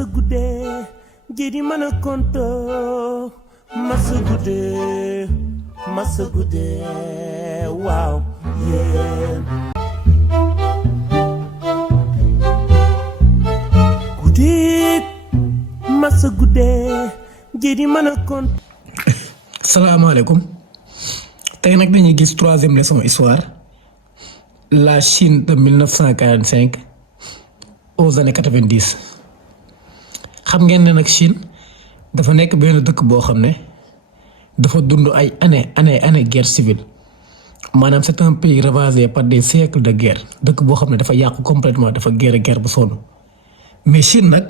masa guddee jidi mën a konto masa guddee waaw yéen guddi masa guddee jidi mën a konto. salaamaaleykum tey nag dañuy gis troisième leçon histoire la Chine de 1945 aux années 90 xam ngeen ne nag Chine dafa nekk benn dëkk boo xam ne dafa dund ay année guerre civile maanaam c'est un pays ravagé par des siècles de guerre dëkk boo xam ne dafa yàqu complètement dafa guerre bu sonn mais Chine nag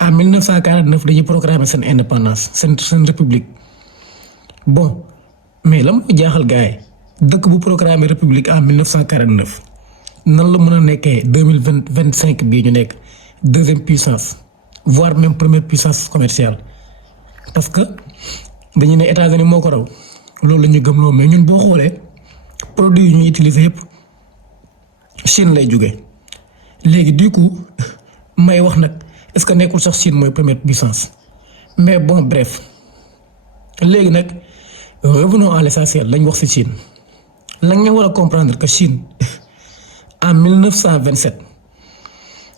en 1949 dañuy proclamer seen indépendance seen république bon mais la mooy jaaxal gars yi dëkk bu proclamer république en 1949 nan la mën a nekkee 2025 bii ñu nekk deuxième puissance voire même première puissance commerciale parce que dañu ne États-Unis moo ko raw loolu la ñu gëmloo mais ñun boo xoolee produits yu ñu utiliser yépp Chine lay jóge léegi du coup may wax nag est-ce que nekkul sax Chine mooy première puissance mais bon bref léegi nag revenons à l'essentiel lañ wax ci Chine la nga war a comprendre que Chine en 1927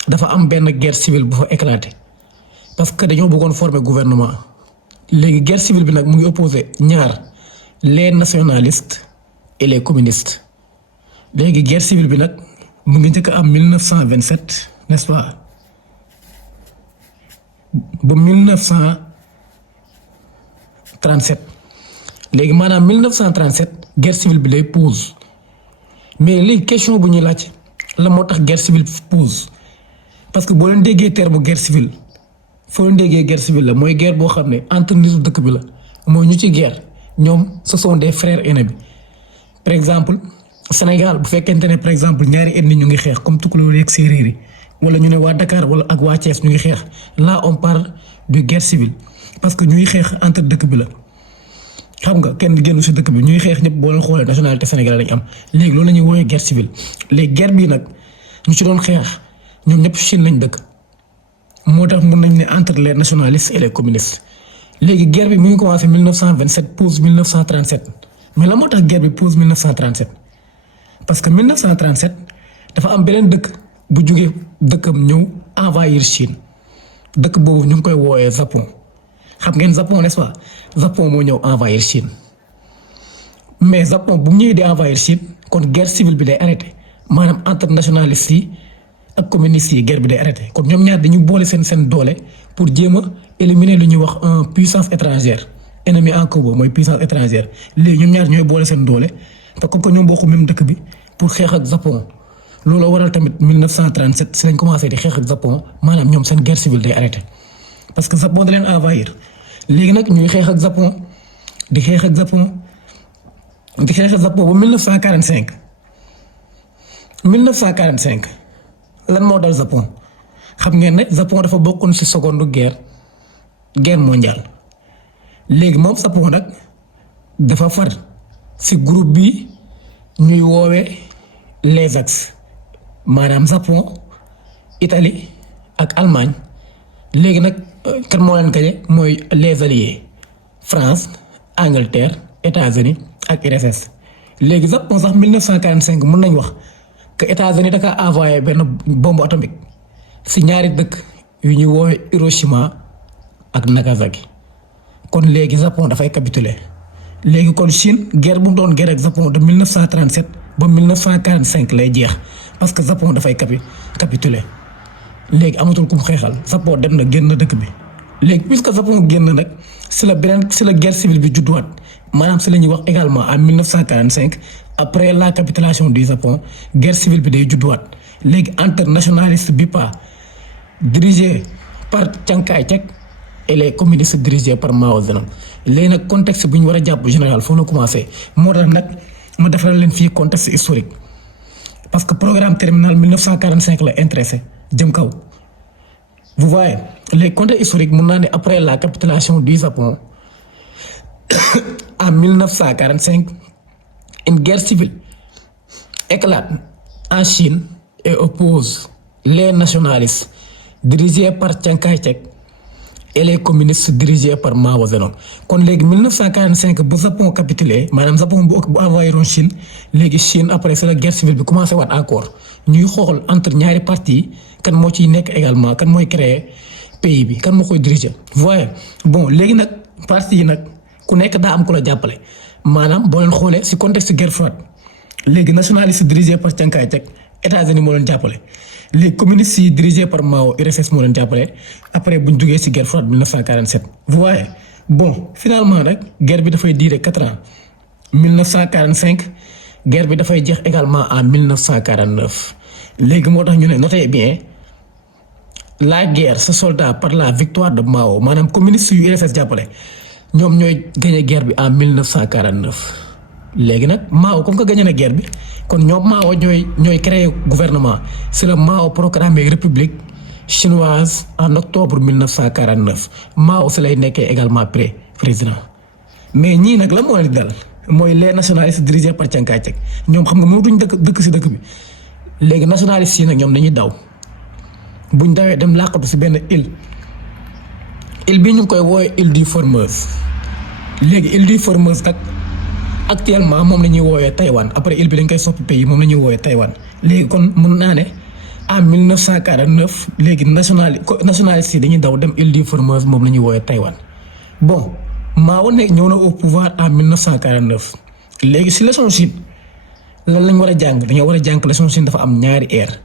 dafa am benn guerre civile bu fa éclaté parce que dañoo bëggoon former gouvernement léegi guerre civile bi nag mu ngi opposé ñaar les nationalistes et les communistes léegi guerre civile bi nag mu ngi njëkk am 1927 n'est-ce pas ba 1937 léegi maanaam 1937 guerre civile bi lay pose mais léegi question bu ñuy laaj la moo tax guerre civile pose parce que boo leen déggee terme guerre civile foo leen déggee guerre civile la mooy guerre boo xam ne entre nitu dëkk bi la mooy ñu ci guerre ñoom ce sont des frères ennemis par exemple Sénégal bu fekkente ne par exemple ñaari ethnie ñu ngi xeex comme Tukulóor ak Séeréer yi wala ñu ne waa Dakar wala ak waa Thiès ñu ngi xeex là on parle de guerre civile parce que ñuy xeex entre dëkk bi la xam nga kenn génnu ci dëkk bi ñuy xeex ñëpp boo leen xoolee nationalité sénégalais lañu am léegi loolu la ñuy woowee guerre civile léegi guerre bii nag ñu ci doon xeex ñoom ñëpp Chine lañ dëkk moo tax mën nañ ne entre les nationalistes et les communistes léegi guerre bi mi ngi commencé 1927 pause 1937 mais la moo tax guerre bi pause 1937 parce que 1937 dafa am beneen dëkk bu jógee dëkkam ñëw envahir Chine dëkk boobu ñu ngi koy woowee Japon xam ngeen Japon n'est-ce pas Japon moo ñëw envahir Chine mais Japon bu mu ñëwee di envahir Chine kon guerre civile bi day arrêté maanaam entre nationalistes yi ak communistes yi guerre bi day arrêté kon ñoom ñaar dañu boole seen doole pour jéem a éliminer lu ñuy wax un puissance étrangère ennemi en commun mooy puissance étrangère léegi ñoom ñaar ñooy boole seen doole te comme que ñoom bokku même dëkk bi pour xeex ak Japon loolu waral tamit 1937 si lañ commencé di xeex ak Japon maanaam ñoom seen guerre civile day arrêté parce que Japon da leen envahir léegi nag ñuy xeex ak Japon di xeex ak Japon ba 1945 lan moo dal Japon xam ngeen ne Japon dafa bokkoon ci seconde guerre mondiale léegi moom Japon nag dafa far ci groupe bi ñuy woowee les axes maanaam Japon Italie ak Allemagne léegi nag kan moo leen gañe mooy les alliés France Angleterre États-Unis ak URSS léegi Japon sax 1945 mën nañ wax que États-Unis da ka envoyé benn bombe atomique ci ñaari dëkk yu ñuy woowee Hiroshima ak Nagasaki kon léegi Japon dafay capituler léegi kon Chine guerre bu mu doon guerre ak Japon de 1937 ba 1945 lay jeex parce que Japon dafay capituler léegi amatul ku mu xeexal Japon dem na génn dëkk bi léegi puisque Japon génn nag ci la guerre civile bi judduwaat maanaam ci la ñuy wax également en 1945 après la capitulation du Japon guerre civile bi day judduwaat léegi entre nationaliste bi pas dirigé par Chiang Kai-shek et les communistes dirigés par Mao Zedong léegi nag contexte bu ñu war a jàpp général foofu la commencé moo tax nag ma defaral leen fii contexte historique parce que programme terminal 1945 la intéressé jëm kaw vous voyez les contextes historiques mun naa ne après la capitulation du Japon en 1945 une guerre civile éclate en Chine et oppose les nationalistes dirigé par Chiang Kai-shek et les communistes dirigés par Mao Zedong. kon léegi 1945 bu Japon capitulé maanaam Japon bu envoyé woon Chine léegi Chine après c'est la guerre civile bi commencé waat encore ñuy xool entre ñaari parti kan moo ciy nekk également kan mooy créer pays bi kan moo koy diriger. voyez bon léegi nag parti yi nag ku nekk daa am ku la jàppale maanaam boo leen xoolee ci contexte guerre froide léegi nationaliste dirigé par Chiang Kai-shek États-Unis moo leen jàppale. les communistes yi dirigés par Mao URSS moo leen jàppale après bu ñu duggee ci guerre froide 1947. vous voyez bon finalement nag guerre bi dafay durer 4 ans 1945 guerre bi dafay jeex également en 1949 léegi moo tax ñu ne notez bien la guerre se solda par la victoire de Mao maanaam communistes yu URSS jàppale ñoom ñooy gagné guerre bi en 1949. léegi nag Mao comme que gagné na guerre bi kon ñoom Mao ñooy créé gouvernement c'est le Mao proclamé république chinoise en octobre 1949 Mao si lay nekkee également président mais ñii nag la moo leen dal mooy les nationalistes dirigés par Chiang Kai-shek ñoom xam nga mënatuñ dëkk si dëkk bi léegi nationalistes yi nag ñoom dañuy daw buñ dawee dem làqatu si benn île bi ñu ngi koy woowee île du Formose léegi île du Formose nag actuellement moom la ñuy woowee Taïwan après île bi dañ koy soppi pays moom la ñuy woowee Taïwan léegi kon mën naa ne en 1949 léegi nationalistes yi dañuy daw dem île du Formose moom la ñuy woowee Taïwan. bon Mao nekk ñëw na au pouvoir en 1949 léegi si leçon Chine lan lañ war a jàng dañoo war a jàng leçon Chine dafa am ñaari ère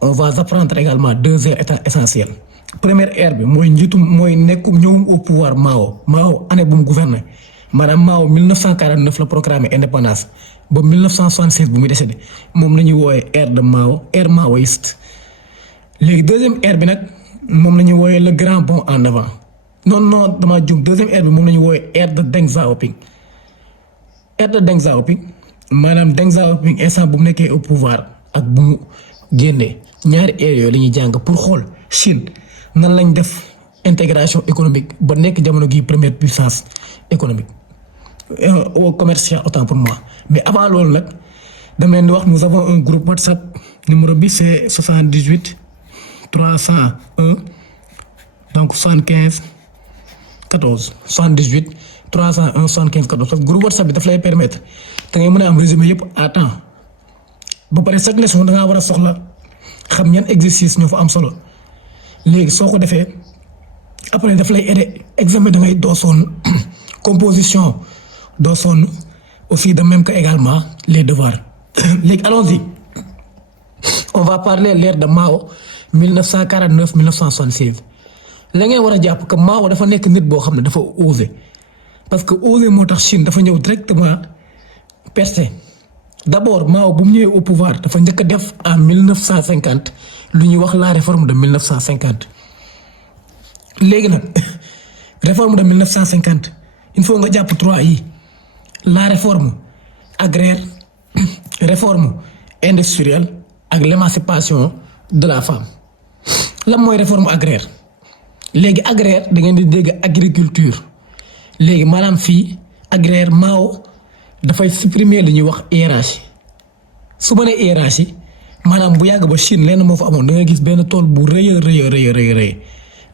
on va apprendre également 2 aires essentielles. première ère bi mooy njiitum mooy nekkum ñëwum au pouvoir Mao année bu mu gouverner. maanaam Mao 1949 la proclamé indépendance ba 1976 bu muy décédé moom la ñuy woowee ère de Mao ère maoïste léegi deuxième ère bi nag moom la ñuy woowee le grand bond en avant non dama jum deuxième ère bi moom la ñuy woowee ère de Deng Xiaoping maanaam Deng Xiaoping instant bu mu nekkee au pouvoir ak bu mu génnee ñaari ère yooyu la ñuy jàng pour xool Chine nan lañ def intégration économique ba nekk jamono gi première puissance économique commercial autant pour moi mais avant loolu nag dama leen di wax nous avons un groupe WhatsApp numéro bi c'est 78 301 donc 75 14 78 301 75 14 parce que groupe WhatsApp bi daf lay permettre da ngay mën a am résumé yëpp à temps ba pare chaque leçon da ngaa war a soxla xam ñan exercice ñoo fa am solo léegi soo ko defee après daf lay aider examen da ngay doo sonn composition doo sonn aussi de même que également les devoirs léegi allons-y on va parler l'ère de Mao 1949 1976 la ngeen war a jàpp que Mao dafa nekk nit boo xam ne dafa osé parce que osé moo tax Chine dafa ñëw directement percé d'abord Mao bu mu ñëwee au pouvoir dafa njëkk a def en 1950 lu ñuy wax la réforme de 1950 léegi nag réforme de 1950 il faut nga jàpp 3 yi la réforme agraire réforme industrielle ak l'émancipation de la femme lan mooy réforme agraire léegi agraire da ngeen di dégg agriculture léegi maanaam fii agraire Mao dafay supprimer li ñuy wax hiérarchie su ma nee hiérarchie maanaam bu yàgg ba Chine lenn moo fa amoon da nga gis benn tool bu rëy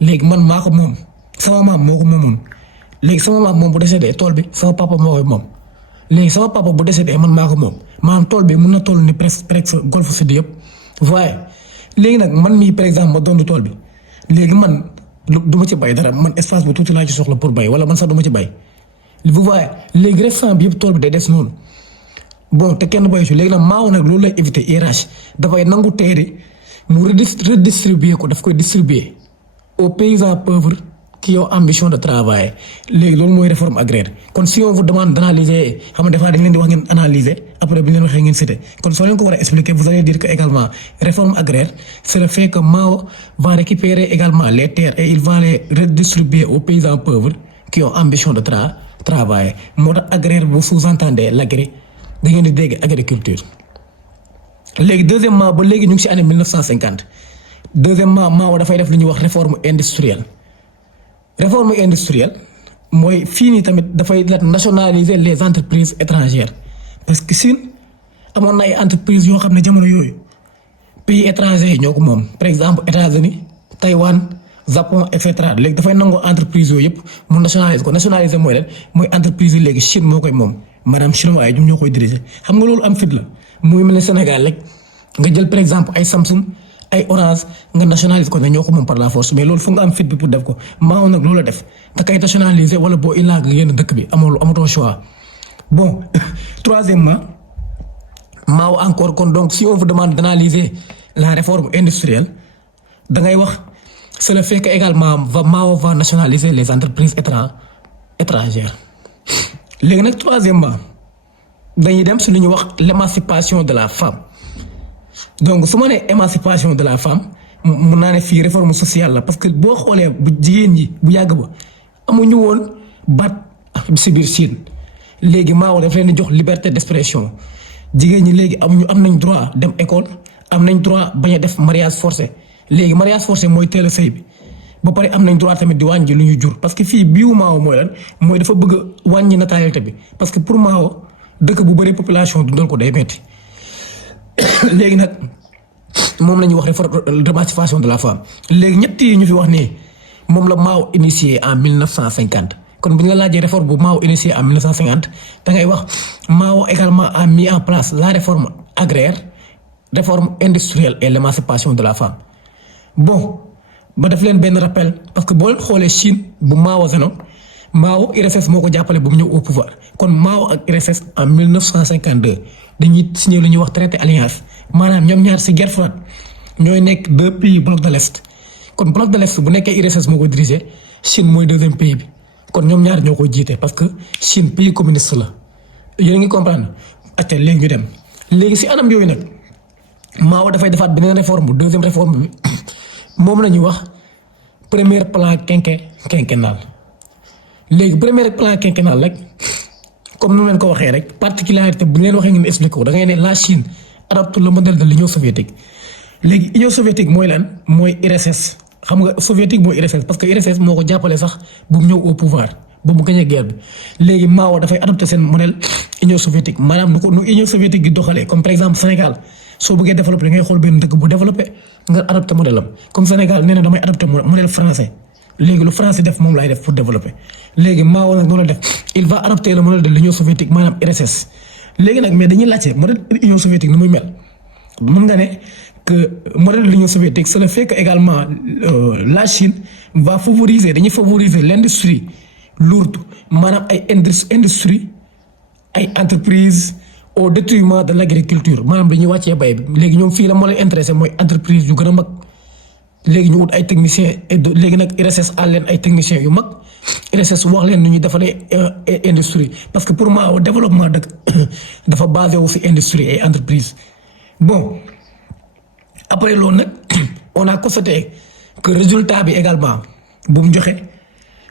léegi man maa ko moom sama maam moo ko moomoon léegi sama maam moom bu décédé tool bi sama papa moo koy moom léegi sama papa bu décédé man maa ko moom maanaam tool bi mun na toll ni presque Golfe Sud yëpp waaye léegi nag man mii par exemple ma doon tool bi léegi man du ma ci bay dara man espace bu tuuti laa ci soxla pour bay wala man sax du ma ci bay vous voyez léegi restant bi yëpp tool bi day des noonu bon te kenn bayu ci léegi nag Mao nag loolu lay éviter hiérarchie dafay nangu teeri mu redistribuer ko daf koy distribuer aux paysans pauvres qui ont ambition de travailler léegi loolu mooy réforme agraire kon si on vous demande d'analyser xam nga des fois dañ leen di wax ngeen analyser après bi ñu leen waxee ngeen citer kon soo leen ko war a expliquer vous allez dire que également réforme agraire c'est le fait que Mao va récupérer également les terres et il va les redistribuer aux paysans pauvres qui ont ambition de travailler moo tax agraire bu sous-entendez l'agri da ngeen di dégg agriculture. léegi deuxièmement ba léegi ñu ngi ci année 1950 deuxièmement Mao dafay def lu ñuy wax réforme industrielle mooy fii nii tamit dafay nationaliser les entreprises étrangères parce que Chine amoon na ay entreprises yoo xam ne jamono yooyu pays étrangers yi ñoo ko moom par exemple États-Unis Taïwan Japon et cetera léegi dafay nangu entreprise yooyu yëpp mu nationaliser ko nationaliser mooy lan mooy entreprise yi léegi Chine moo koy moom maanaam chinois yi ñoom ñoo koy diriger xam nga loolu am fit la mu ngi mel ne Sénégal rek nga jël par exemple ay Samsung ay Orange nga nationaliser ko ne ñoo ko moom par la force mais loolu fu nga am fit bi pour def ko Mao nag loolu la def da kay nationaliser wala boo illaa nga yenn dëkk bi amatoo choix bon troisièmement Mao encore kon donc si on vous demande d'analyser la réforme industrielle da ngay wax c'est le fait que également Mao va nationaliser les entreprises étrangères léegi nag troisièmement dañuy dem si lu ñuy wax l'émancipation de la femme donc su ma nee émancipation de la femme mun naa ne fii réforme sociale la parce que boo xoolee bu jigéen ñi bu yàgg ba amuñu woon baat si biir Chine léegi Mao daf leen di jox liberté d'expression jigéen ñi léegi am nañ droit dem école am nañ droit bañ a def mariage forcé léegi mariage forcé mooy teel a sëy bi ba pare am nañ droit tamit di wàññi lu ñu jur parce que fii biiwu Mao mooy lan mooy dafa bëgg a wàññi natalité bi parce que pour Mao dëkk bu bëri population dundal ko day metti léegi nag moom la ñuy wax l'émancipation de la femme léegi ñett yi ñu fi wax nii moom la Mao initié en 1950 kon bu ñu la laajee réforme bu Mao initié en 1950 da ngay wax Mao également a mis en place la réforme agraire réforme industrielle et l'émancipation de la femme bon ba def leen benn rappel parce que boo leen xoolee Chine bu Mao Zedong Mao URSS moo ko jàppale ba mu ñëw au pouvoir kon Mao ak URSS en 1952 dañuy signé lu ñuy wax traité alliance maanaam ñoom ñaar ci guerre froide ñooy nekk deux pays bloc de l'Est kon bloc de l'Est bu nekkee URSS moo ko diriger Chine mooy deuxième pays bi kon ñoom ñaar ñoo koy jiite parce que Chine pays communiste la yéen a ngi comprendre ak léegi ñu dem léegi ci anam yooyu nag Mao dafay defaat beneen réforme deuxième réforme bi moom la ñuy wax premier plan quinquennal léegi premier plan quinquennal rek comme nu leen ko waxee rek particularité bu ñu leen waxee ngeen expliqué ko da ngay ne la Chine adopte le modèle de l'Union soviétique léegi Union soviétique mooy lan mooy URSS xam nga soviétique mooy URSS parce que URSS moo ko jàppale sax bu mu ñëw au pouvoir ba mu gagné guerre bi léegi Mao dafay adopté seen modèle Union soviétique maanaam nu Union soviétique di doxalee comme par exemple Sénégal soo bëggee développé da ngay xool benn dëkk bu développé nga adopté modèle am comme Sénégal nee na damay adopté modèle français léegi lu français def moom laay def pour développer léegi Mao nag noonu la def il va adopter le modèle de l'Union soviétique maanaam URSS léegi nag mais dañuy laajte modèle Union soviétique ni muy mel mën nga ne que modèle de l'Union soviétique c'est le fait que également la Chine va dañuy favoriser l'industrie lourde maanaam ay industrie ay entreprises au détriment de l'agriculture maanaam dañuy wàccee bay bi léegi ñoom fii la moo leen intéressé mooy entreprise yu gën a mag léegi ñu wut ay techniciens léegi nag URSS àll leen ay techniciens yu mag URSS wax leen nu ñuy defaree industrie parce que pour Mao développement dëkk dafa basé wu ci industrie et entreprise bon après loolu nag on a constaté que résultat bi également bu mu joxe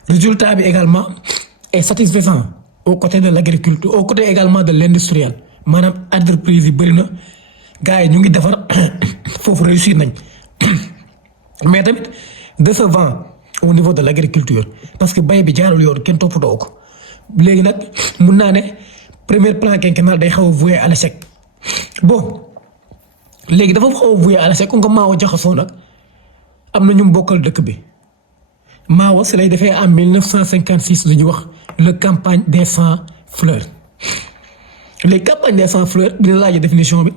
résultat bi également est satisfaisant au côté de l'agriculture au côté également de l'industriel maanaam entreprise yi bëri na gars yi ñu ngi defar foofu réussir nañ mais tamit décevant au niveau de l'agriculture parce que bay bi jaarul yoon kenn toppatoo ko léegi nag mun naa ne premier plan quinquennal day xaw a voué à l'échec bon léegi dafa xaw a voué à l'échec comme que Mao jaxasoo nag am na ñu bokkal dëkk bi Mao si lay defee en 1956 lu ñuy wax le campagne des 100 fleurs les campagnes des 100 fleurs dina laaj définition bi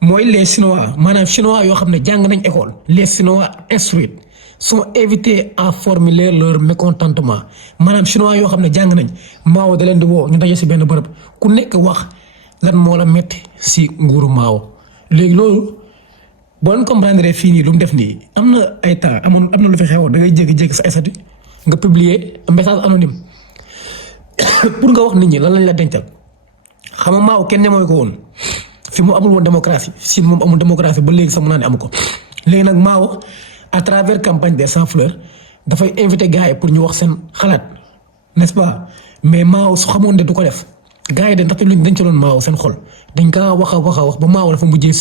mooy les chinois maanaam chinois yoo xam ne jàng nañ école les chinois instruits sont invités à formuler leur mécontentement maanaam chinois yoo xam ne jàng nañ Mao da leen di woo ñu daje ci benn bërëb ku nekk wax lan moo la metti ci nguuru Mao léegi loolu boo leen comprendre fii nii lu mu def nii am na ay temps am na lu fi xewoon da ngay jékki-jékki sa statut nga publier un message anonyme pour nga wax nit ñi lan lañ la dencal xam nga Mao kenn ñemooy ko woon fi mu amul woon démocratie si moom amul démocratie ba léegi sax mu naa ne amu ko léegi nag Mao à travers campagne des 100 fleurs dafay invité gars yi pour ñu wax seen xalaat n'est-ce pas mais Mao su xamoon ne du ko def gars yi de ndaxte luñ dencaloon Mao seen xol dañ kaa wax a wax ba Mao dafa mujjee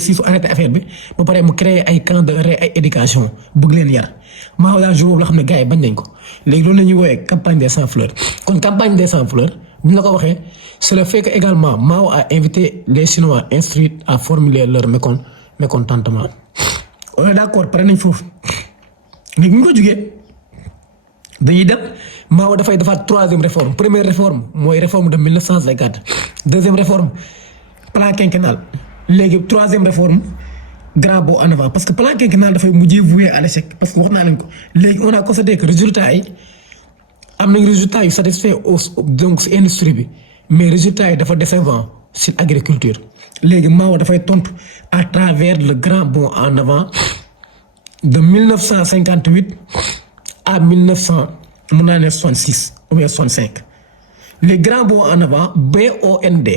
siisu arrêté affaire bi ba pare mu créé ay camp de ay éducation bëgg leen yar Mao daal jour boobu la xam ne gars yi bañ nañ ko léegi loolu la ñuy woowee campagne des 100 fleurs kon campagne des 100 fleurs bu ñu la ko waxee c'est le fait que également Mao a invité les Chinois instruits à formuler leur mécontentement on est d'accord pare nañ foofu léegi bu ñu ko jugee dañuy dem Mao dafay defaat troisième réforme première réforme mooy réforme de 1954 deuxième réforme plan quinquennal léegi troisième réforme grand bond en avant parce que plan quinquennal dafay mujjee voué à l'échec parce que wax naa leen ko léegi on a constaté que résultats yi am nañ résultats yu satisfait donc si industrie bi mais résultats yi dafa décevant si agriculture léegi Mao dafay tontu à travers le grand bond en avant de 1958 à 1966 ou bien 65 les grands bonds en avant BOND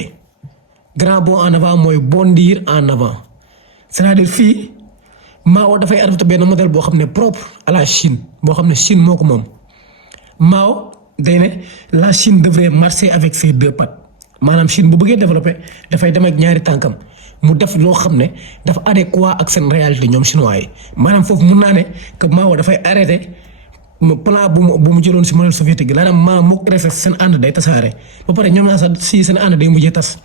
grand bond en avant mooy bondir en avant c'est-à-dire fii Mao dafay adopté benn modèle boo xam ne propre à la Chine boo xam ne Chine moo ko moom Mao day ne la Chine devrait marcher avec ses deux pattes maanaam Chine bu bëggee développé dafay dem ak ñaari tànkam mu def loo xam ne dafa adéquat ak seen réalité ñoom chinois yi maanaam foofu mun naa ne que Mao dafay arrêté plan bu mu jëloon si modèle soviétique la Mao mook RSS seen ànd day tasaare ba pare ñoom naa sax si seen ànd day mujjee tas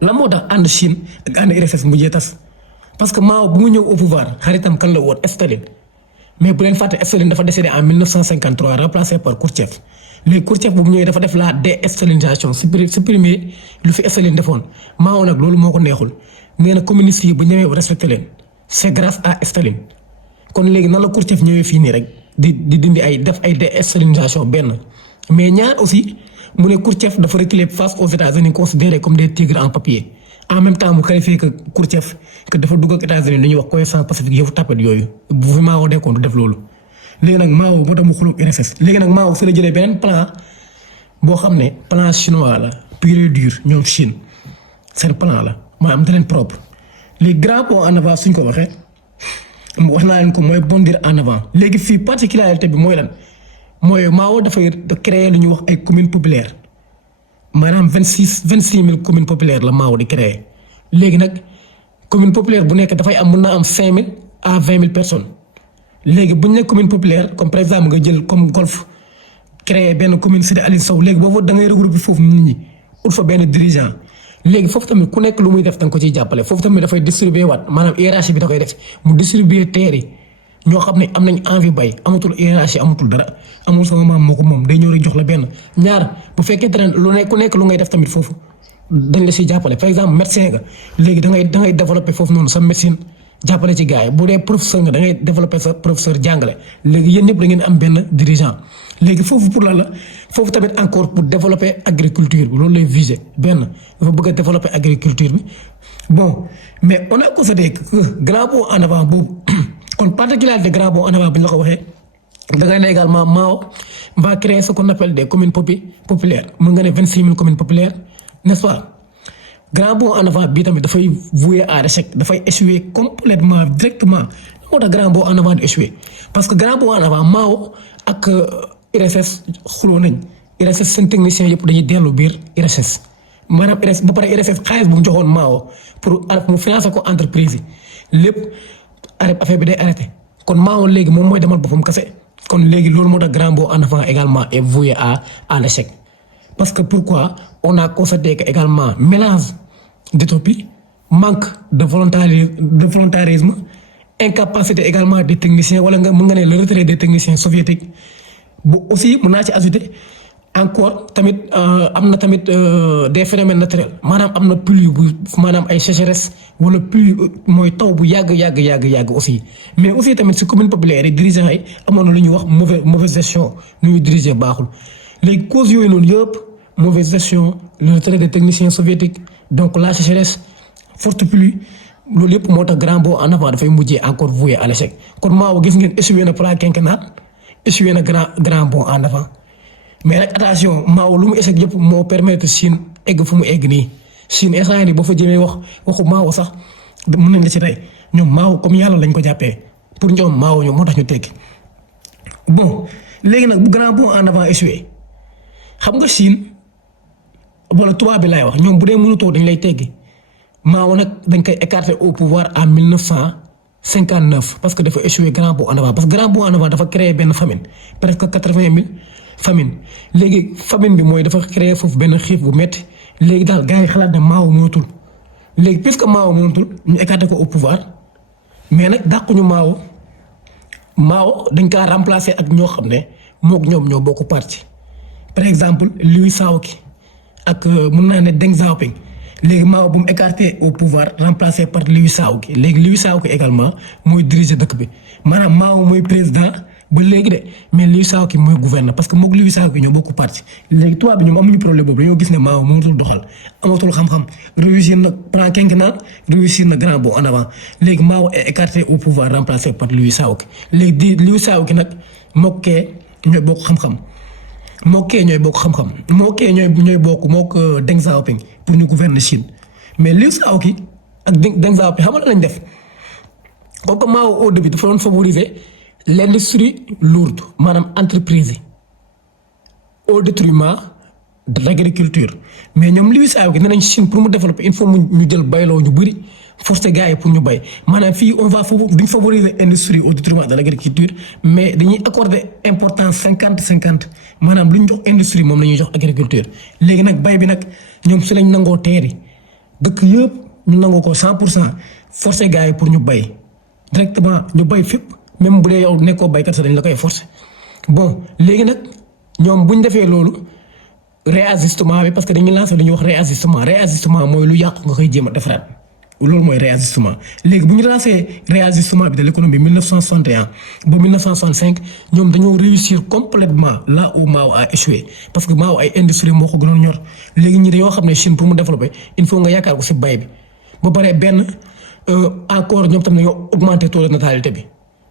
lan moo tax ànd Chine ak ànd RSS mujjee tas parce que Mao bu mu ñëw au pouvoir xaritam kan la woon Staline mais bu leen fàtte Staline dafa décédé en 1953 remplacé par Khrouchtchev léegi Khrouchtchev bu mu ñëwee dafa def la déstalinisation supprimer lu fi Staline defoon Mao nag loolu moo ko neexul nee na communiste yi bu ñëwee respecté leen c'est grâce à Staline kon léegi nan la Khrouchtchev ñëwee fii nii rek di dindi ay def ay déstalinisation benn mais ñaar aussi mu ne Khrouchtchev dafa reculer face aux États-Unis considérés comme des tigres en papier en même temps mu qualifié que Khrouchtchev que dafa dugg ak États-Unis lu ñuy wax cohérence pacifique yëfu tapet yooyu bu fi Mao dekkoon du def loolu léegi nag Mao moo tax mu xuloo URSS léegi nag Mao si la jëlee beneen plan boo xam ne plan chinois la pur et dur ñoom Chine seen plan la maanaam da leen propre les grands ponts en avant suñ ko waxee wax naa leen ko mooy bondir en avant léegi fii particularité bi mooy lan mooy Mao dafay créer lu ñuy wax ay communes populaires maanaam 26 000 communes populaires la Mao di créer léegi nag commune populaire bu nekk dafay am mun naa am 5 000 à 20 000 personnes léegi bu ñu ne commune populaire comme par exemple nga jël comme Golf créer benn commune cité Aline Sow léegi boobu da ngay regrouper foofu nit ñi ut fa benn dirigeant léegi foofu tamit ku nekk lu muy def da nga ko ciy jàppale foofu tamit dafay distribuer waat maanaam hiérarchie bi da koy def mu distribuer terre yi ñoo xam ne am nañ envie bay amatul hiérarchie amatul dara amul sama maam moo ko moom day ñëw rek jox la benn ñaar bu fekkee te lu nekk ku nekk lu ngay def tamit foofu dañ la siy jàppale par exemple médecin nga léegi da ngay développer foofu noonu sa médecine jàppale ci gars yi bu dee professeur nga da ngay développer sa professeur jàngale léegi yéen ñëpp da ngeen am benn dirigeant léegi foofu pour la foofu tamit encore pour développer agriculture bi loolu lay viser benn dafa bëgg a développer agriculture bi bon mais on a constaté que grand bond en avant boobu kon particularité grand bond en avant bi ñu la ko waxee da ngay ne également Mao va créer ce qu'on appelle des communes populaires mën nga ne 26 000 communes populaires n'est-ce pas grand bond en avant bii tamit dafay vouer à l'échec dafay échouer complètement directement moo tax grand bond en avant di échouer parce que grand bond en avant Mao ak URSS xuloo nañ URSS seen techniciens yëpp dañuy dellu biir URSS maanaam URSS ba pare URSS xaalis bu mu joxoon Mao pour mu financer ko entreprise yi lépp affaire bi day arrêté kon Mao léegi moom mooy demal boppam kese kon léegi loolu moo tax grand bond en avant également est voué à l'échec parce que pourquoi on a constaté que également mélange d'utopie manque de volontarisme incapacité également des techniciens wala nga mën nga ne le retrait des techniciens soviétiques bu aussi mën naa ci ajouter encore tamit am na tamit des phénomènes naturels maanaam am na pluie bu maanaam ay sécheresse wala pluie mooy taw bu yàgg aussi mais aussi tamit ci commune populaire yi dirigeants yi amoon na lu ñuy wax mauvaise gestion nu ñuy diriger baaxul léegi causes yooyu noonu yëpp mauvaise gestion le retrait des techniciens soviétiques donc la sécheresse forte pluie loolu yëpp moo tax grand bond en avant dafay mujjee encore voué à l'échec kon Mao gis ngeen échoué na plan quinquennal échoué na grand bond en avant mais nag attention Mao lu mu échec yëpp moo permettre Chine egg fu mu egg nii Chine instant yii boo fa jëmee waxu Mao sax mën nañ la ci tey ñoom Mao comme yàlla lañ ko jàppee pour ñoom Mao ñoom moo tax ñu tekki bon léegi nag bu grand bond en avant échoué xam nga Chine wala tubaab bi laay wax ñoom bu dee mënutoo dañ lay teggi Mao nag dañ koy écarter au pouvoir en 1959 parce que dafa échoué grand bond en avant parce que grand bond en avant dafa créer benn famine presque 80 000 famine léegi famine bi mooy dafa créer foofu benn xiif bu métti léegi daal gars yi xalaat ne Mao mënatul léegi puisque Mao mënatul ñu écarter ko au pouvoir mais nag dàquñu Mao dañ kaa remplacer ak ñoo xam ne mook ñoom ñoo bokk parti par exemple Liu Shaoqi ak mun naa ne Deng Xiaoping léegi Mao bu mu écarté au pouvoir remplacé par Liu Shaoqi léegi Liu Shaoqi également mooy diriger dëkk bi maanaam Mao mooy président ba léegi de mais Liu Shaoqi mooy gouverneur parce que mook Liu Shaoqi ñoo bokk parti léegi tubaab bi ñoom amuñu problème boobu dañoo gis ne Mao mënatul doxal amatul xam-xam réussir na plan quinquennal réussir na grand bond en avant léegi Mao est écarté au pouvoir remplacé par Liu Shaoqi léegi di Liu Shaoqi nag mokkee ñooy bokk xam-xam ñooy bokk mook Deng Xiaoping pour ñu gouverner Chine mais Liu Shaoqi ak Deng Xiaoping xam nga lañ def comme que Mao au début dafa doon favoriser l'industrie lourde maanaam entreprise yi au détriment de l'agriculture mais ñoom Liu Shaoqi nee nañ Chine pour mu développer il faut ñu jël bayloo ñu bëri forcer gars yi pour ñu bay maanaam fii on va duñ favoriser industrie au détriment de l'agriculture mais dañuy accorder importance 50-50 maanaam lu ñu jox industrie moom la ñuy jox agriculture léegi nag bay bi nag ñoom si lañ nangoo teeri dëkk yëpp ñu nangoo ko 100% forcer gars yi pour ñu bay directement ñu bay fépp même bu dee yow nekkoo baykat sax dañ la koy forcer bon léegi nag ñoom bu ñu defee loolu réajustement bi parce que dañuy lancer lu ñuy wax réajustement mooy lu yàqu nga koy jéem a defaraat loolu mooy réajustement léegi bu ñu lancé réajustement bi de l'économie 1961 ba 1965 ñoom dañoo réussir complètement là où Mao a échoué parce que Mao ay industrie moo ko gënoon ñor léegi ñi dañoo xam ne Chine pour mu développer il faut nga yaakaar ko ci bay bi ba pare benn encore ñoom tam dañoo augmenter taux de natalité bi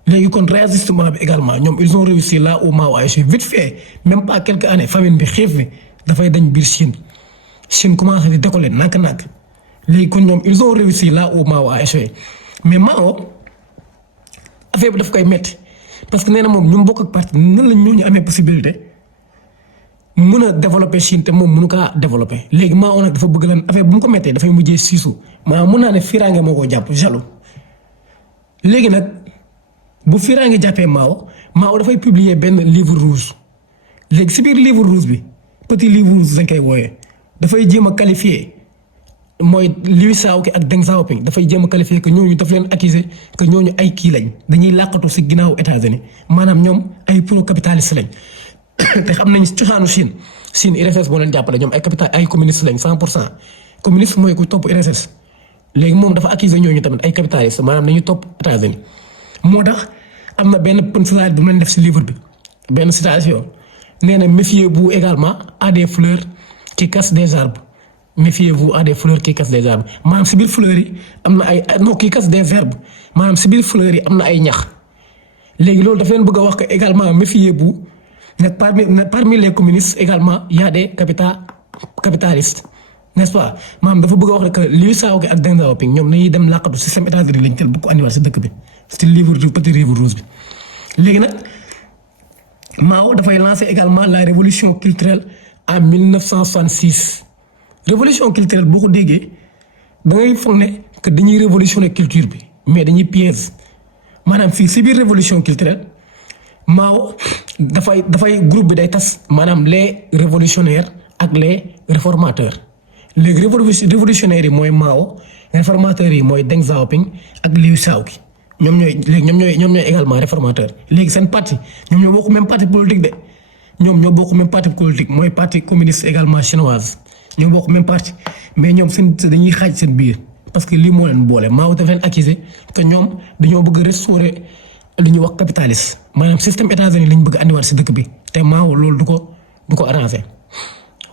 léegi kon réajustement bi également ñoom ils ont réussi là où Mao a échoué vite fait même pas quelques années famine bi xiif bi dafay dañ biir Chine commencé di décoller nànk-nànk léegi kon ñoom ils ont réussi là où Mao a échoué mais Mao affaire bi daf koy métti parce que nee na moom ñu bokk ak parti nan la ñu amee possibilité mën a développer Chine te moom mënu kaa développer léegi Mao nag dafa bëgg lan affaire bu mu ko méttee dafay mujjee siisu maanaam mun naa ne fiiraange moo ko jàpp jaloux léegi nag bu fiiraange jàppee Mao dafay publier benn livre rouge léegi si biir livre rouge bi petit livre rouge dañ koy wooyee dafay jéem a qualifier mooy Liu Shaoqi ak Deng Xiaoping dafay jéem a qualifier que ñooñu daf leen accuser que ñooñu ay kii lañ dañuy làqatu si ginnaaw États-Unis maanaam ñoom ay pro-capitaliste lañ te xam nañ cosaanu Chine URSS moo leen jàppale ñoom ay communiste lañ 100% communiste mooy ku topp URSS léegi moom dafa accuser ñooñu tamit ay capitaliste maanaam dañuy topp États-Unis moo tax am na benn punchline bu mu leen def si livre bi benn citation nee na méfiez-vous également à des fleurs qui cassent des arbres méfiez-vous à des fleurs qui cassent des arbres maanaam si biir fleurs yi am na ay non qui cassent des herbes maanaam si biir fleurs yi am na ay ñax léegi loolu daf leen bëgg a wax que également méfiez-vous nag parmi les communistes également y a des capitalistes n'est-ce pas maanaam dafa bëgg a wax que Liu Shaoqi ak Deng Xiaoping ñoom dañuy dem làqatu système États-Unis lañ jël bu ko andiwaat si dëkk bi si petit livre rouge bi léegi nag Mao dafay lancer également la révolution culturelle en 1966 révolution culturelle boo ko déggee da ngay foog ne que dañuy révolutionner culture bi mais dañuy piège maanaam fii si biir révolution culturelle Mao dafay groupe bi day tas maanaam les révolutionnaires ak les réformateurs léegi révolutionnaires yi mooy Mao réformateurs yi mooy Deng Xiaoping ak Liu Shaoqi ñoom ñooy également réformateur léegi seen parti ñoom ñoo bokk même parti politique de ñoom ñoo bokk même parti politique mooy parti communiste également chinoise ñoo bokk même parti mais ñoom seen dañuy xaaj seen biir parce que lii moo leen boole Mao daf leen accuser que ñoom dañoo bëgg restaurer lu ñuy wax capitaliste maanaam système États-Unis lañ bëgg andiwaat si dëkk bi te Mao loolu du ko arrangé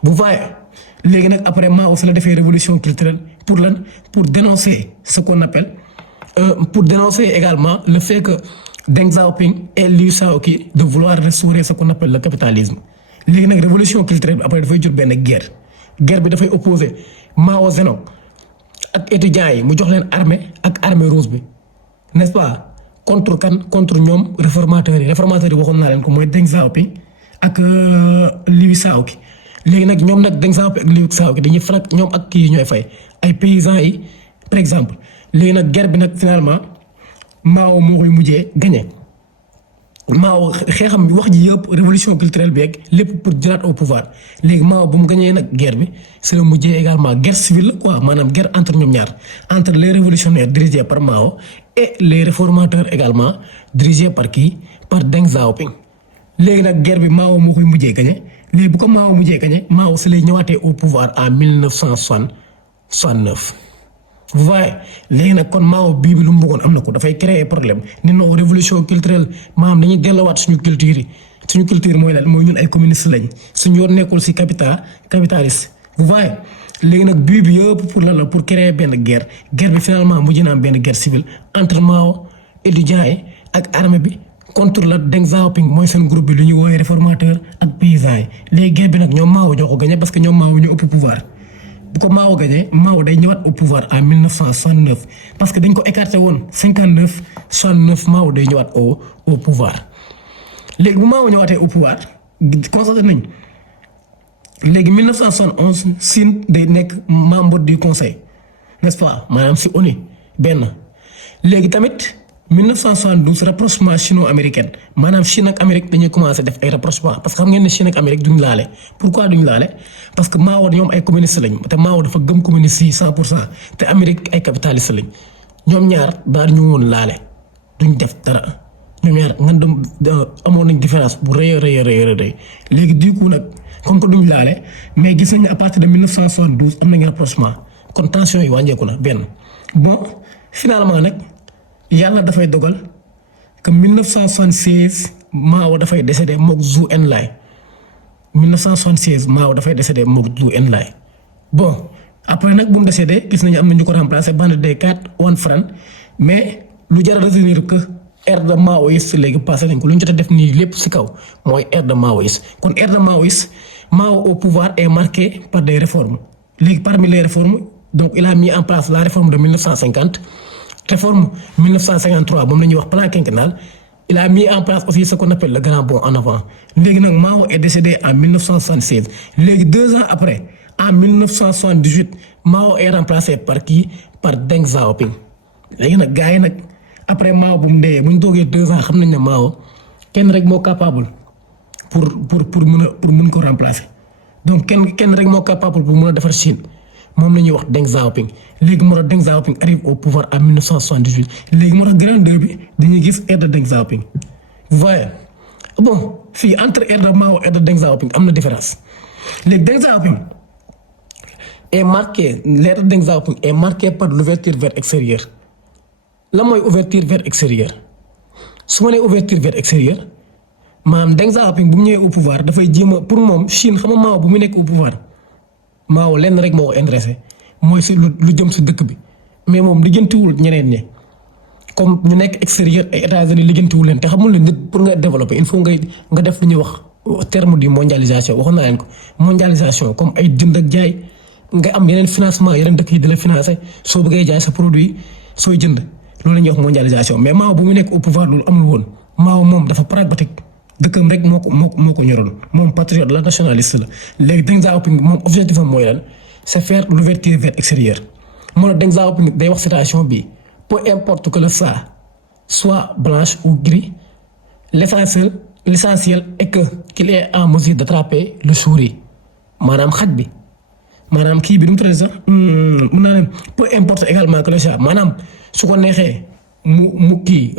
bu voyez léegi nag après Mao si la defee révolution culturelle pour lan pour dénoncer ce qu'on appelle pour dénoncer également le fait que Deng Xiaoping et Liu Shaoqi de vouloir restaurer ce qu'on appelle le capitalisme léegi nag révolution culturelle bi après dafay jur benn guerre bi dafay opposer Mao Zedong ak étudiants yi mu jox leen armée rouge bi n'est-ce pas contre ñoom réformateurs yi waxoon naa leen ko mooy Deng Xiaoping ak Liu Shaoqi léegi nag ñoom nag Deng Xiaoping ak Liu Shaoqi dañuy faral ñoom ak kii yi ñooy fay ay paysans yi par exemple léegi nag guerre bi nag finalement Mao moo koy mujjee gagné Mao xeexam bi wax ji yëpp révolution culturelle bi ak lépp pour jëlaat au pouvoir léegi Mao bu mu gagné nag guerre bi c'est le mujjee également guerre civile quoi maanaam guerre entre ñoom ñaar entre les révolutionnaires dirigés par Mao et les réformateurs également dirigés par qui par Deng Xiaoping. léegi nag guerre bi Mao moo koy mujjee gagné léegi bu ko Mao mujjee gagné Mao si lay ñëwaatee au pouvoir en 1969. vous voyez léegi nag kon Mao bii bi lu mu bëggoon am na ko dafay créer problème ni non révolution culturelle maanaam dañuy delluwaat suñu culture yi suñu culture mooy lan mooy ñun ay communiste lañ suñu yoon nekkul si capitaliste. vous voyez léegi nag bii bi yëpp pour lan la pour créer benn guerre bi finalement mujj na am benn guerre civile entre Mao étudiants yi ak armée bi. contre la Deng Xiaoping mooy seen groupe bi lu ñuy woowee réformateur ak paysans yi léegi guerre bi nag ñoom Mao ñoo ko gagné parce que ñoom Mao ñu ëpp pouvoir bu ko Mao gagné Mao day ñëwaat au pouvoir en 1969 parce que dañ ko écarté woon 59 69 Mao day ñëwaat au pouvoir léegi bu Mao ñëwaatee au pouvoir constaté nañ léegi 1971 Chine day nekk membre du conseil n'est-ce pas maanaam si ONU benn léegi tamit. 1972 rapprochement chino-américain maanaam Chine ak Amérique dañuy commencé def ay rapprochement parce que xam ngeen ne Chine ak Amérique duñ laale pourquoi duñ laale parce que Mao ñoom ay communiste lañ te Mao dafa gëm communiste yi 100% te Amérique ay capitaliste lañ ñoom ñaar daal ñu woon laale duñ def dara ñoom ñaar nga dem amoon nañ différence bu rëy a rëy léegi du coup nag comme que duñ laale mais gis nañ à partir de 1972 am nañ rapprochement kon tension yi wàññeeku na benn bon finalement nag. yàlla dafay dogal que 1976 Mao dafay décédé mook Zhou Enlai 1976 Mao dafay décédé mook Zhou Enlai bon après nag bu mu décédé gis nañu am na ñu ko remplacé bande des 4 Wan Fran mais lu jar a retenir que ère de maoïste léegi passé nañ ko lu ñu jot a def nii lépp ci kaw mooy ère de maoïste kon ère de maoïste Mao au pouvoir est marqué par des réformes léegi parmi les réformes donc il a mis en place la réforme de 1950. Réforme 1953 moom la ñuy wax plan quinquennal il a mis en place aussi ce qu'on appelle le grand bond en avant léegi nag Mao est décédé en 1976 léegi 2 ans après en 1978 Mao est remplacé par qui par Deng Xiaoping léegi nag gars yi nag après Mao bu mu dee bu ñu toogee 2 ans xam nañ ne Mao kenn rek moo capable pour mën ko remplacer donc kenn rek moo capable pour mën a defar Chine. moom la ñuy wax Deng Xiaoping léegi moo tax Deng Xiaoping arrive au pouvoir en 1978 léegi moo tax grandeur bi dañuy gis ère de Deng Xiaoping vous voyez bon fii entre ère de Mao et de Deng Xiaoping am na différence léegi Deng Xiaoping est marqué l'ère de Deng Xiaoping est marquée par l'ouverture vers extérieur la mooy ouverture vers extérieur su ma nee ouverture vers extérieur maanaam Deng Xiaoping bu mu ñëwee au pouvoir dafay jéem a pour moom Chine xam nga Mao bu mu nekk au pouvoir. Mao lenn rek moo ko intéressé mooy si lu jëm si dëkk bi mais moom lijjantiwul ñeneen ñi comme ñu nekk extérieur ay États-Unis lijjantiwul leen te xamul ne nit pour nga développer il faut nga def lu ñuy wax terme de mondialisation waxoon naa leen ko mondialisation comme ay jënd ak jaay nga am yeneen financement yeneen dëkk yi di la financer soo bëggee jaay sa produit sooy jënd loolu la ñuy wax mondialisation mais Mao bu mu nekk au pouvoir loolu amul woon Mao moom dafa pragmatique. dëkkam rek moo ko ñoroon moom patriote la nationaliste la léegi Deng Xiaoping moom objectif am mooy lan c'est faire l'ouverture vers extérieur moo ne Deng Xiaoping day wax citation bi peu importe que le ça soit blanche ou gris l'essentiel est que qu'il est en mesure d'attraper le souris maanaam xaj bi maanaam kii bi nu mu tuddee sax mën naa ne peu importe également que le chat maanaam su ko neexee mu kii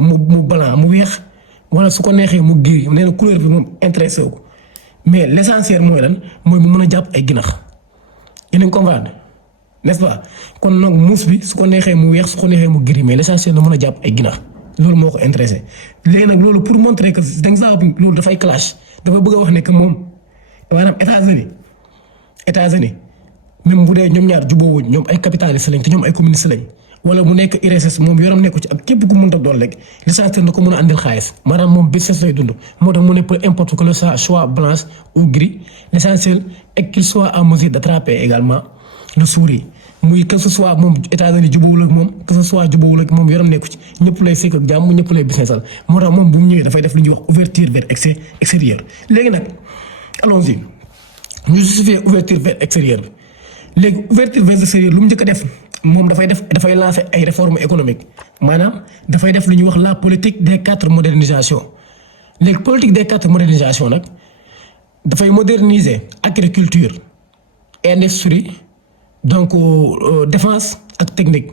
mu blanc mu weex. wala su ko neexee mu giri nee na couleur bi moom intéressé wu ko mais l'essentiel mooy lan mooy mu mën a jàpp ay ginax yéen comprendre n'est-ce pas kon nag muus bi su ko neexee mu weex su ko neexee mu giri mais l'essentiel na mën a jàpp ay ginax loolu moo ko intéressé léegi nag loolu pour montrer que Deng Xiaoping loolu dafay clash dafa bëgg a wax ne que moom maanaam États-Unis même bu dee ñoom ñaar jubóowuñ ñoom ay capitalistes lañ te ñoom ay communistes lañ. wala mu nekk URSS moom yoram nekku ci ak képp ku mënta doon rek l'essentiel na ko mën a andil xaalis maanaam moom business lay dund moo tax mu ne peu importe que le soit blanche ou gris l'essentiel est qu'il soit en mesure d'attraper également le souris muy que ce soit moom États-Unis jubóowul ak moom que ce soit jubóowul ak moom yoram nekku ci ñëpp lay sekk ak jàmm ñëpp lay businessal moo tax moom bu mu ñëwee dafay def lu ñuy wax ouverture vers extérieur léegi nag allons-y ñu justifier ouverture vers extérieur bi léegi ouverture vers extérieur lu mu njëkk a def moom dafay lancer ay réformes économiques maanaam dafay def lu ñuy wax la politique des 4 modernisations léegi politique des 4 modernisations nag dafay moderniser agriculture industrie donc défense ak technique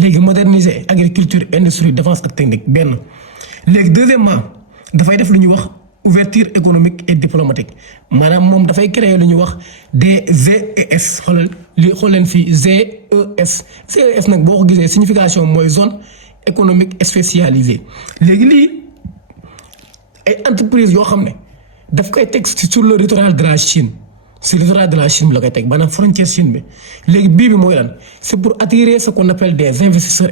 léegi moderniser agriculture industrie défense ak technique benn. léegi deuxièmement dafay def lu ñuy wax ouverture économique et diplomatique maanaam moom dafay créer lu ñuy wax des ZES xool leen fii ZES nag boo ko gisee signification mooy zone économique spécialisée léegi lii ay entreprise yoo xam ne daf koy teg sur le littoral de la Chine sur le littoral de la Chine bi la koy teg maanaam frontière Chine bi léegi bii bi mooy lan c'est pour attirer ce qu'on appelle des investisseurs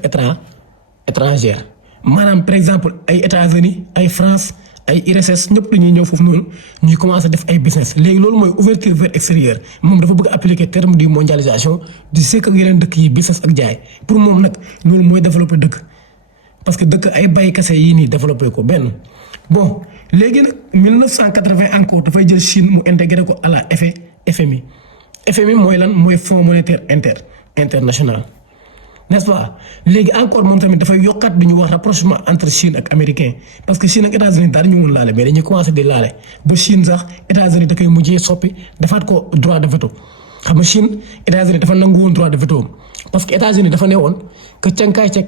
étrangers maanaam par exemple ay États-Unis ay France ay URSS ñëpp dañuy ñëw foofu noonu ñuy commencer def ay business léegi loolu mooy ouverture vers extérieur moom dafa bëgg appliquer terme de mondialisation di sekk ak yeneen dëkk yi business ak jaay pour moom nag loolu mooy développer dëkk parce que dëkk ay bay kase yii nii développer ko benn. bon léegi nag 1980 encore dafay jël Chine mu intégré ko à la FMI FMI mooy lan mooy Fonds monétaire international n'est-ce pas léegi encore moom tamit dafay yokkaat du ñu wax rapprochement entre Chine ak américain parce que Chine ak États-Unis daal ñu mun laale mais dañuy commencé di laale ba Chine sax États-Unis da koy mujjee soppi defaat ko droit de veto xam nga Chine États-Unis dafa nangu woon droit de veto parce que États-Unis dafa ne woon que cànkaay ceg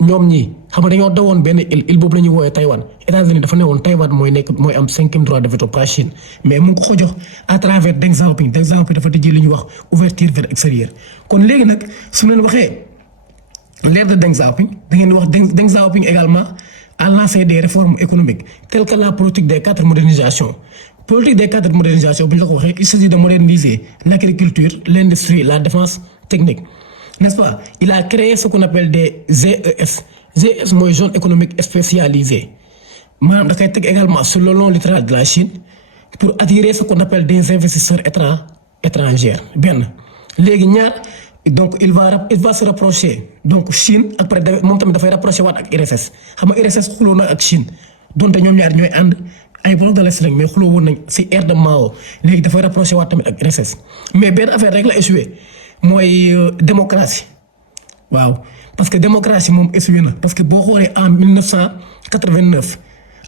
ñoom ñii xam nga dañoo dawoon benn île boobu la ñuy woowee Taïwan États-Unis dafa ne woon Taïwan mooy am 5e droit de veto pas Chine mais mu ngi ko jox à travers Deng Xiaoping dafa tijji li ñuy wax ouverture vers extérieur kon léegi nag su leen waxee l'ère de Deng Xiaoping da ngeen di wax Deng Xiaoping également a lancé des réformes économiques telles que la politique des 4 modernisations politique des 4 modernisations bu ñu la ko waxee il s'agit de moderniser l'agriculture l'industrie la défense technique. N'est-ce pas? Il a créé ce qu'on appelle des ZES. ZES mooy zone économique spécialisée maanaam da koy teg également sur le long littoral de la Chine pour attirer ce qu'on appelle des investisseurs étrangers benn léegi ñaar donc il va se rapprocher donc Chine après moom tamit dafay rapprocher waat ak URSS xam nga URSS xuloo na ak Chine donte ñoom ñaar ñooy ànd ay blocs de l'Est lañ mais xuloo woon nañ ci ère de Mao léegi dafay rapprocher waat tamit ak URSS mais benn affaire rek la échoué. mooy démocratie waaw parce que démocratie moom essuyé na parce que boo xoolee en 1989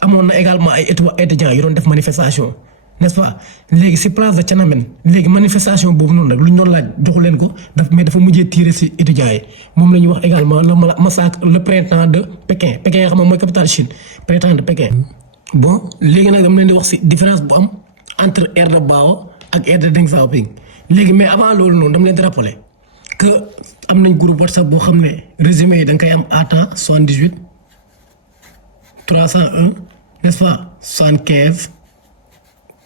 amoon na également ay étudiants yu doon def manifestation n'est-ce pas léegi ci place de Tiananmen léegi manifestation boobu noonu nag lu ñu doon laaj joxu leen ko mais dafa mujjee tirer ci étudiants yi moom la ñuy wax également le massacre le printemps de Pékin yoo xam ne mooy capitale Chine printemps de Pékin. bon léegi nag dama leen di wax ci différence bu am entre ère de Mao ak ère de Deng Xiaoping. léegi mais avant loolu noonu dama leen di rappeler que am nañ groupe WhatsApp boo xam ne résumé yi da nga koy am à temps 78 301 n'est-ce pas 75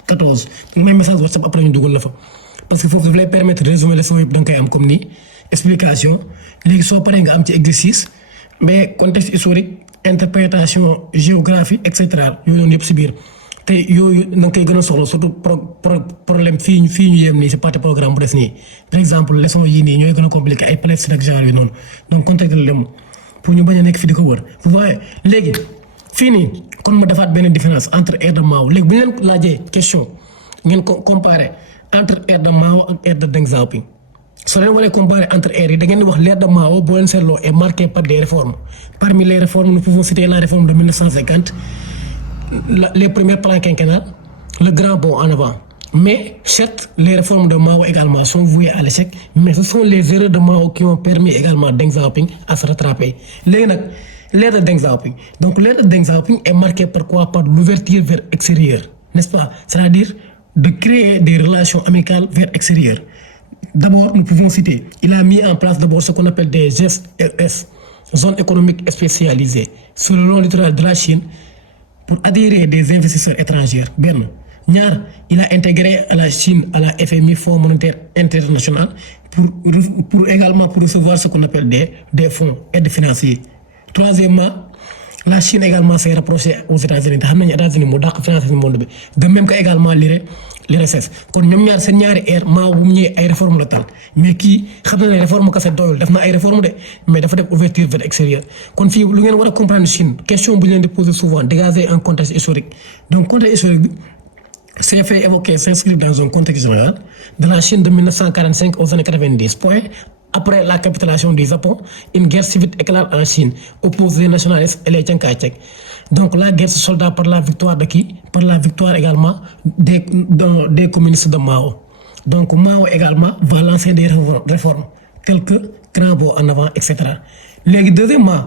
14 may message WhatsApp après ñu dugal la fa parce que foofu daf lay permettre résumé leçon yëpp da nga koy am comme ni explication léegi soo paree nga am ci exercice mais contexte historique interprétation géographie et cetera yooyu noonu yëpp si biir. te yooyu da nga koy gën a soxla surtout problème fii ñu yem nii si partie programme bu des nii par exemple leçon yii nii ñooy gën a compliqué ay Palestine ak genre yu noonu donc contexte la dem pour ñu bañ a nekk fi di ko wër vous voyez léegi fii nii kon ma defaat benn différence entre ère de Mao léegi bu ñu leen laajee question ngeen ko comparer entre ère de Mao ak ère de Deng Xiaoping soo leen waree comparer entre ère yi da ngeen di wax l'ère de Mao boo leen seetloo est marquée par des réformes parmi les réformes nous pouvons citer la réforme de 1950. Les premiers plans quinquennaux, le grand bond en avant. Mais certes, les réformes de Mao également sont vouées à l'échec, mais ce sont les erreurs de Mao qui ont permis également Deng Xiaoping à se rattraper. L'ère de Deng Xiaoping. Donc l'ère de Deng Xiaoping est marquée par quoi? Par l'ouverture vers l'extérieur, n'est-ce pas? C'est-à-dire de créer des relations amicales vers l'extérieur. D'abord, nous pouvons citer, il a mis en place d'abord ce qu'on appelle des ZES, zones économiques spécialisées, sur le long littoral de la Chine, pour attirer des investisseurs étrangers benn ñaar il a intégré à la Chine à la FMI Fonds monétaire international pour également pour recevoir ce qu'on appelle des fonds aides financiers. Troisièmement, la Chine également s'est rapprochée aux États-Unis te xam nañu États-Unis moo dàq financer ci monde bi de même que également l'URSS kon ñoom ñaar seen ñaari ère Mao bu mu ñëwee ay réforme la tal mais kii xam na ne réforme kese doyul def na ay réforme de mais dafa def ouverture vers l'extérieur kon fii lu ngeen war a comprendre Chine question bu ñu leen di poser souvent dégager un contexte historique donc contexte historique bi c'est fait évoquer s'inscrire dans un contexte général de la Chine de 1945 aux années 90 point. Après la capitulation du Japon, une guerre civile éclate en Chine, oppose les nationalistes et les Chiang-Kai-shek. Donc la guerre se solda par la victoire de qui? Par la victoire également des communistes de Mao. Donc Mao également va lancer des réformes quelques grands bons en avant et cetera léegi deuxièmement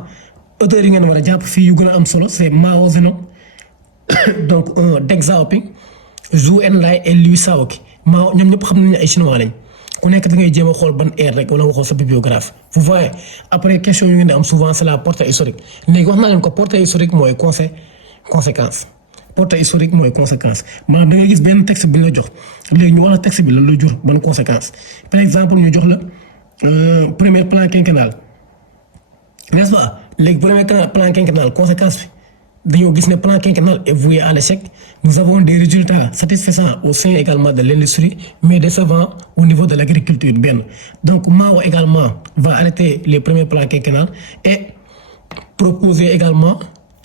auteurs yi ngeen war a jàpp fii yu gën a am solo c'est Mao Zedong donc Deng Xiaoping Zhou Enlai et Liu Shaoqi Mao ñoom ñëpp xam nañu ay chinois lañ ku nekk da ngay jéem a xool ban ère rek wala nga xool sa bibliographe vous voyez après question yu ngeen di am souvent c'est la portée historique léegi wax naa leen ko portée historique mooy conséquence portée historique mooy conséquence maanaam da ngay gis benn texte bi ñu la jox léegi ñu wax la texte bi lan la jur ban conséquence par exemple ñu jox la premier plan quinquennal n'est-ce pas léegi premier plan quinquennal conséquence bi dañoo gis ne plan quinquennal est voué à l'échec nous avons des résultats satisfaisants au sein également de l'industrie mais décevants au niveau de l'agriculture benn donc Mao également va arrêter les premiers plans quinquennal et proposer également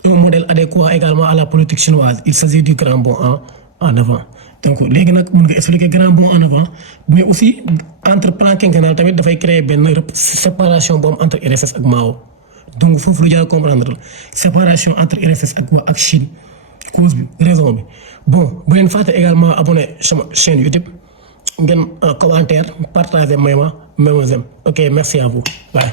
un modèle adéquat également à la politique chinoise il s'agit du grand bond en avant donc léegi nag mën nga expliquer grand bond en avant mais aussi entre plan quinquennal tamit dafay créer benn séparation bu am entre RSS ak Mao donc foofu lu jar a comprendre la séparation entre RSS ak Chine cause bi raison bi bon bu leen fàtte également abonné sama chaîne YouTube ngeen commentaire partager may ma j'aime ok merci à vous bye.